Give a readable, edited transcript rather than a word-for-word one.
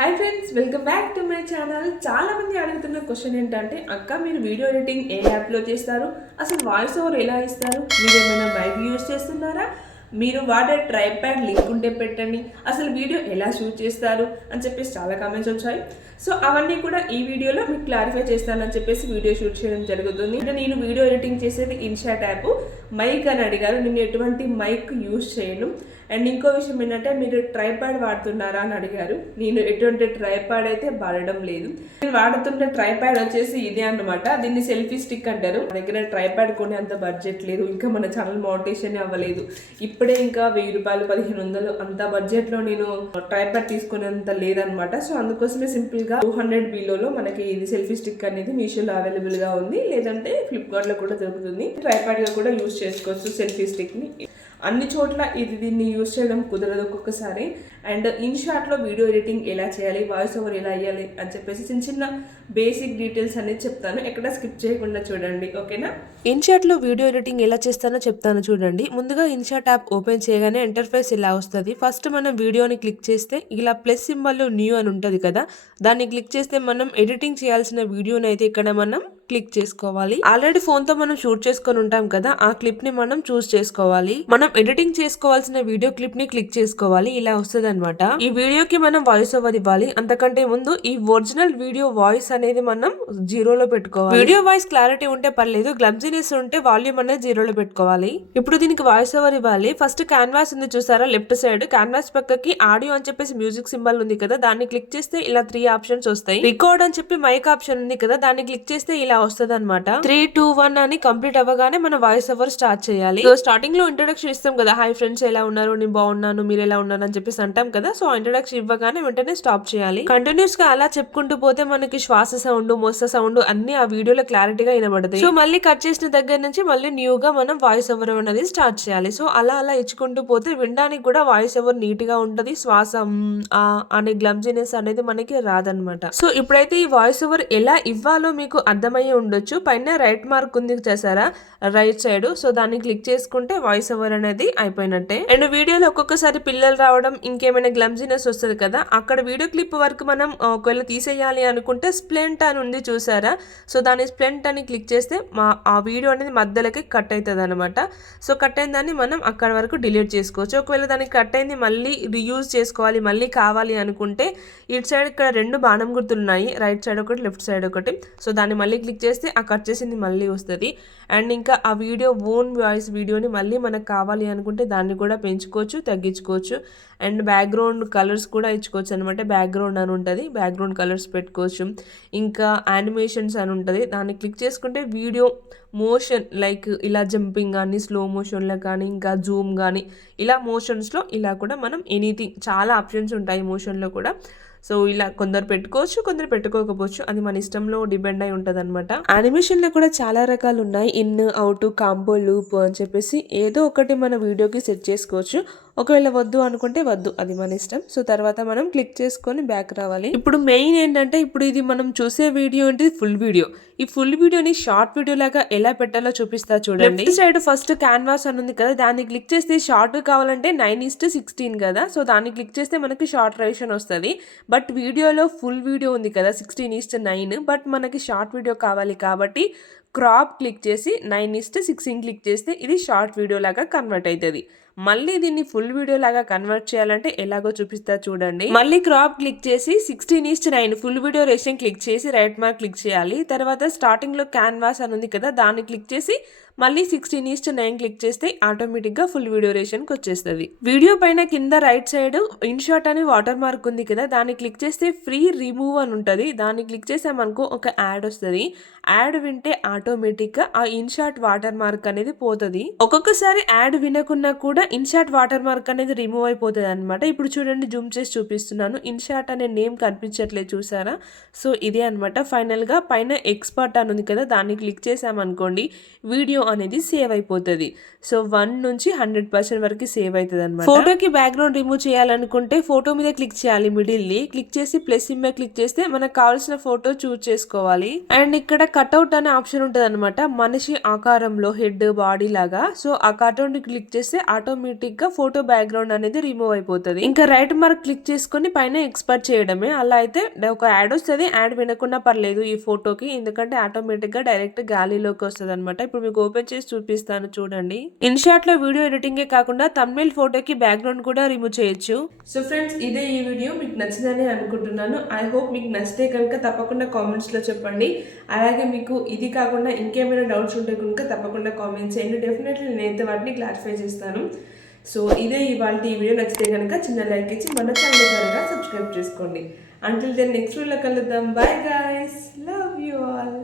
Hi friends, welcome back to my channel. చాలా మంది అడుగుతున్న క్వశ్చన్ ఏంటంటే, అక్క మీరు వీడియో ఎడిటింగ్ ఏ యాప్లో చేస్తారు, అసలు వాయిస్ ఓవర్ ఎలా ఇస్తారు, మీరు ఏమైనా మైక్ యూజ్ చేస్తున్నారా, మీరు వాడే ట్రైప్యాడ్ లింక్ ఉంటే పెట్టండి, అసలు వీడియో ఎలా షూట్ చేస్తారు అని చెప్పేసి చాలా కామెంట్స్ వచ్చాయి. సో అవన్నీ కూడా ఈ వీడియోలో మీకు క్లారిఫై చేస్తానని చెప్పేసి వీడియో షూట్ చేయడం జరుగుతుంది. అంటే నేను వీడియో ఎడిటింగ్ చేసేది ఇన్షాట్ యాప్. మైక్ అని అడిగారు, నేను ఎటువంటి మైక్ యూజ్ చేయను. అండ్ ఇంకో విషయం ఏంటంటే, మీరు ట్రైప్యాడ్ వాడుతున్నారా అని అడిగారు. నేను ఎటువంటి ట్రైప్యాడ్ అయితే వాడడం లేదు. నేను వాడుతున్న ట్రైప్యాడ్ వచ్చేసి ఇదే అన్నమాట. దీన్ని సెల్ఫీ స్టిక్ అంటారు. మన దగ్గర ట్రైప్యాడ్ కొనే అంత బడ్జెట్ లేదు, ఇంకా మన ఛానల్ మోటివేషన్ అవ్వలేదు. ఇప్పుడే ఇంకా 1000 రూపాయలు 1500 అంత బడ్జెట్లో నేను ట్రైప్యాడ్ తీసుకునేంత లేదనమాట. సో అందుకోసమే సింపుల్గా 200 బిలోలో మనకి ఇది సెల్ఫీ స్టిక్ అనేది మీషోలో అవైలబుల్గా ఉంది, లేదంటే ఫ్లిప్కార్ట్లో కూడా దొరుకుతుంది. ట్రైప్యాడ్గా కూడా యూజ్ చేసుకోవచ్చు సెల్ఫీ స్టిక్ని. అన్ని చోట్ల దీన్ని యూజ్ చేయడం కుదరదు ఒక్కొక్కసారి. అండ్ ఇన్షాట్లో వీడియో ఎడిటింగ్ ఎలా చేయాలి, వాయిస్ ఓవర్ ఎలా ఇవ్వాలి అని చెప్పేసి చిన్న చిన్న బేసిక్ డీటెయిల్స్ అనేది చెప్తాను. ఎక్కడ స్కిప్ చేయకుండా చూడండి, ఓకేనా. ఇన్షాట్లో వీడియో ఎడిటింగ్ ఎలా చేస్తానో చెప్తాను చూడండి. ముందుగా ఇన్షాట్ యాప్ ఓపెన్ చేయగానే ఇంటర్ఫేస్ ఇలా వస్తుంది. ఫస్ట్ మనం వీడియోని క్లిక్ చేస్తే ఇలా ప్లస్ సింబల్ న్యూ అని ఉంటుంది కదా, దాన్ని క్లిక్ చేస్తే మనం ఎడిటింగ్ చేయాల్సిన వీడియోని అయితే ఇక్కడ మనం క్లిక్ చేసుకోవాలి. ఆల్రెడీ ఫోన్ తో మనం షూట్ చేసుకొని ఉంటాం కదా, ఆ క్లిప్ ని మనం చూస్ చేసుకోవాలి. మనం ఎడిటింగ్ చేసుకోవాల్సిన వీడియో క్లిప్ ని క్లిక్ చేసుకోవాలి. ఇలా వస్తుంది అనమాట. ఈ వీడియోకి మనం వాయిస్ ఓవర్ ఇవ్వాలి. అంతకంటే ముందు ఈ ఒరిజినల్ వీడియో వాయిస్ అనేది మనం 0లో పెట్టుకోవాలి. వీడియో వాయిస్ క్లారిటీ ఉంటే పర్లేదు, గ్లమ్జీనెస్ ఉంటే వాల్యూమ్ అనేది 0లో పెట్టుకోవాలి. ఇప్పుడు దీనికి వాయిస్ ఓవర్ ఇవ్వాలి. ఫస్ట్ క్యాన్వాస్ ఉంది చూసారా, లెఫ్ట్ సైడ్ క్యాన్వాస్ పక్కకి ఆడియో అని చెప్పేసి మ్యూజిక్ సింబల్ ఉంది కదా, దాన్ని క్లిక్ చేస్తే ఇలా 3 ఆప్షన్స్ వస్తాయి. రికార్డ్ అని చెప్పి మైక్ ఆప్షన్ ఉంది కదా, దాన్ని క్లిక్ చేస్తే ఇలా వస్తుంది అనమాట. 3, 2, 1 అని కంప్లీట్ అవ్వగానే మన వాయిస్ ఓవర్ స్టార్ట్ చేయాలి. సో స్టార్టింగ్ లో ఇంట్రొడక్షన్ ఇస్తాం కదా, హాయ్ ఫ్రెండ్స్ ఎలా ఉన్నారు, నేను బాగున్నాను, మీరు ఎలా ఉన్నారు అని చెప్పేసి అంటాం కదా. సో ఇంట్రొడక్షన్ ఇవ్వగానే వెంటనే స్టాప్ చేయాలి. కంటిన్యూస్ గా అలా చెప్పుకుంటూ పోతే మనకి శ్వాస సౌండ్, మొస్త సౌండ్ అన్ని ఆ వీడియోలో క్లారిటీగా వినబడతాయి. సో మళ్ళీ కట్ చేసిన దగ్గర నుంచి మళ్ళీ న్యూ గా మనం వాయిస్ ఓవర్ అనేది స్టార్ట్ చేయాలి. సో అలా ఇచ్చుకుంటూ పోతే వినడానికి కూడా వాయిస్ ఓవర్ నీట్ గా ఉంటది. శ్వాస అనే గ్లమ్జీనెస్ అనేది మనకి రాదనమాట. సో ఇప్పుడైతే ఈ వాయిస్ ఓవర్ ఎలా ఇవ్వాలో మీకు అర్థమయ్యే ఉండొచ్చు. పైన రైట్ మార్క్ ఉంది చేసారా, రైట్ సైడ్. సో దాన్ని క్లిక్ చేసుకుంటే వాయిస్ ఓవర్ అనేది అయిపోయినట్టే. అండ్ వీడియోలో ఒక్కొక్కసారి పిల్లలు రావడం, ఇంకేమైనా గ్లమ్జీనెస్ వస్తుంది కదా, అక్కడ వీడియో క్లిప్ వరకు మనం ఒకవేళ తీసేయాలి అనుకుంటే స్ప్లెంట్ అని ఉంది చూసారా, సో దాని స్ప్లెంట్ అని క్లిక్ చేస్తే ఆ వీడియో అనేది మధ్యలోకి కట్ అవుతుంది అనమాట. సో కట్ అయిన దాన్ని మనం అక్కడ వరకు డిలీట్ చేసుకోవచ్చు. ఒకవేళ దానికి కట్ అయింది మళ్ళీ రీయూజ్ చేసుకోవాలి, మళ్ళీ కావాలి అనుకుంటే ఇటు సైడ్ ఇక్కడ 2 బాణం గుర్తులు ఉన్నాయి, రైట్ సైడ్ ఒకటి, లెఫ్ట్ సైడ్ ఒకటి. సో దాన్ని మళ్ళీ క్లిక్ చేస్తే ఆ కట్ చేసింది మళ్ళీ వస్తుంది. అండ్ ఇంకా ఆ వీడియో ఓన్ వాయిస్ వీడియోని మళ్ళీ మనకు కావాలి అనుకుంటే దాన్ని కూడా పెంచుకోవచ్చు, తగ్గించుకోవచ్చు. అండ్ బ్యాక్గ్రౌండ్ కలర్స్ కూడా ఇచ్చుకోవచ్చు అనమాట. బ్యాక్గ్రౌండ్ అని ఉంటుంది, బ్యాక్గ్రౌండ్ కలర్స్ పెట్టుకోవచ్చు. ఇంకా యానిమేషన్స్ అని ఉంటుంది, దాన్ని క్లిక్ చేసుకుంటే వీడియో మోషన్ లైక్ ఇలా జంపింగ్ కానీ, స్లో మోషన్లో కానీ, ఇంకా జూమ్ కానీ, ఇలా మోషన్స్లో ఇలా కూడా మనం ఎనీథింగ్ చాలా ఆప్షన్స్ ఉంటాయి మోషన్లో కూడా. సో ఇలా కొందరు పెట్టుకోవచ్చు, కొందరు పెట్టుకోకపోవచ్చు, అది మన ఇష్టంలో డిపెండ్ అయి ఉంటుంది అనమాట. యానిమేషన్ లో కూడా చాలా రకాలు ఉన్నాయి. ఇన్, అవుట్, కాంబో, లూప్ అని చెప్పేసి ఏదో ఒకటి మన వీడియోకి సెట్ చేసుకోవచ్చు. ఒకవేళ వద్దు అనుకుంటే వద్దు, అది మన ఇష్టం. సో తర్వాత మనం క్లిక్ చేసుకొని బ్యాక్ రావాలి. ఇప్పుడు మెయిన్ ఏంటంటే, ఇప్పుడు ఇది మనం చూసే వీడియో అంటే ఫుల్ వీడియో. ఈ ఫుల్ వీడియోని షార్ట్ వీడియో లాగా ఎలా పెట్టాలో చూపిస్తా చూడండి. లెఫ్ట్ సైడ్ ఫస్ట్ క్యాన్వాస్ అని ఉంది కదా, దాన్ని క్లిక్ చేస్తే షార్ట్ కావాలంటే 9:16 కదా, సో దాన్ని క్లిక్ చేస్తే మనకి షార్ట్ రేషన్ వస్తుంది. బట్ వీడియోలో ఫుల్ వీడియో ఉంది కదా 16:9, బట్ మనకి షార్ట్ వీడియో కావాలి కాబట్టి క్రాప్ క్లిక్ చేసి 9:16 క్లిక్ చేస్తే ఇది షార్ట్ వీడియో లాగా కన్వర్ట్ అవుతుంది. మళ్ళీ దీన్ని ఫుల్ వీడియో లాగా కన్వర్ట్ చేయాలంటే ఎలాగో చూపిస్తా చూడండి. మళ్ళీ క్రాప్ క్లిక్ చేసి 16:9 ఫుల్ వీడియో రేషన్ క్లిక్ చేసి రైట్ మార్క్ క్లిక్ చేయాలి. తర్వాత స్టార్టింగ్ లో క్యాన్వాస్ అని ఉంది కదా, దాన్ని క్లిక్ చేసి మళ్ళీ 16:9 క్లిక్ చేస్తే ఆటోమేటిక్ గా ఫుల్ వీడియో రేషన్ కి వచ్చేస్తుంది. వీడియో పైన కింద రైట్ సైడ్ ఇన్షాట్ అని వాటర్ మార్క్ ఉంది కదా, దాన్ని క్లిక్ చేస్తే ఫ్రీ రిమూవ్ అని ఉంటుంది. దాన్ని క్లిక్ చేసామనుకో ఒక యాడ్ వస్తుంది. యాడ్ వింటే ఆటోమేటిక్ గా ఆ ఇన్షాట్ వాటర్ మార్క్ అనేది పోతుంది. ఒక్కొక్కసారి యాడ్ వినకున్నా కూడా ఇన్షాట్ వాటర్ మార్క్ అనేది రిమూవ్ అయిపోతుంది అనమాట. ఇప్పుడు చూడండి, జూమ్ చేసి చూపిస్తున్నాను. ఇన్షాట్ అనే నేమ్ కనిపించట్లేదు చూసారా, సో ఇదే అనమాట. ఫైనల్ గా పైన ఎక్స్పర్ట్ అని ఉంది కదా, దాన్ని క్లిక్ చేసామనుకోండి వీడియో అనేది సేవ్ అయిపోతుంది. సో 1 నుంచి 100% వరకు సేవ్ అవుతుంది అనమాట. ఫోటోకి బ్యాక్గ్రౌండ్ రిమూవ్ చేయాలనుకుంటే ఫోటో మీద క్లిక్ చేయాలి, మిడిల్ని క్లిక్ చేసి ప్లస్ సింబల్ క్లిక్ చేస్తే మనకు కావాల్సిన ఫోటో చూస్ చేసుకోవాలి. అండ్ ఇక్కడ కట్అవుట్ అనే ఆప్షన్ ఉంటుంది అనమాట, మనిషి ఆకారంలో హెడ్ బాడీ లాగా. సో ఆ కట్అవుట్ ని క్లిక్ చేస్తే ఆటోమేటిక్ గా ఫోటో బ్యాక్గ్రౌండ్ అనేది రిమూవ్ అయిపోతుంది. ఇంకా రైట్ మార్క్ క్లిక్ చేసుకుని పైన ఎక్స్పర్ట్ చేయడమే. అలా అయితే ఒక యాడ్ వస్తుంది, యాడ్ వినకుండా పర్లేదు ఈ ఫోటోకి, ఎందుకంటే ఆటోమేటిక్ గా డైరెక్ట్ గ్యాలరీలోకి వస్తుంది అనమాట. ఇప్పుడు మీకు ఓపెన్ చేసి చూపిస్తాను చూడండి. ఇన్షాట్ లో వీడియో ఎడిటింగే కాకుండా థంబ్నెయిల్ ఫోటోకి బ్యాక్గ్రౌండ్ కూడా రిమూవ్ చేయొచ్చు. సో ఫ్రెండ్స్, ఇదే ఈ వీడియో మీకు నచ్చిందని అనుకుంటున్నాను. ఐ హోప్ మీకు నచ్చితే కనుక తప్పకుండా కామెంట్స్ లో చెప్పండి. అలాగే మీకు ఇది కాకుండా ఇంకేమైనా డౌట్స్ ఉంటే కనుక తప్పకుండా కామెంట్స్ చేయండి. డెఫినెట్లీ నేనైతే వాటిని క్లారిఫై చేస్తాను. సో ఇదే ఇవాళ ఈ వీడియో నచ్చితే కనుక చిన్న లైక్ ఇచ్చి మన ఛానల్ త్వరగా సబ్స్క్రైబ్ చేసుకోండి. అంటిల్ దెన్ నెక్స్ట్ వీడియోలో కలుద్దాం. Bye guys, love you all.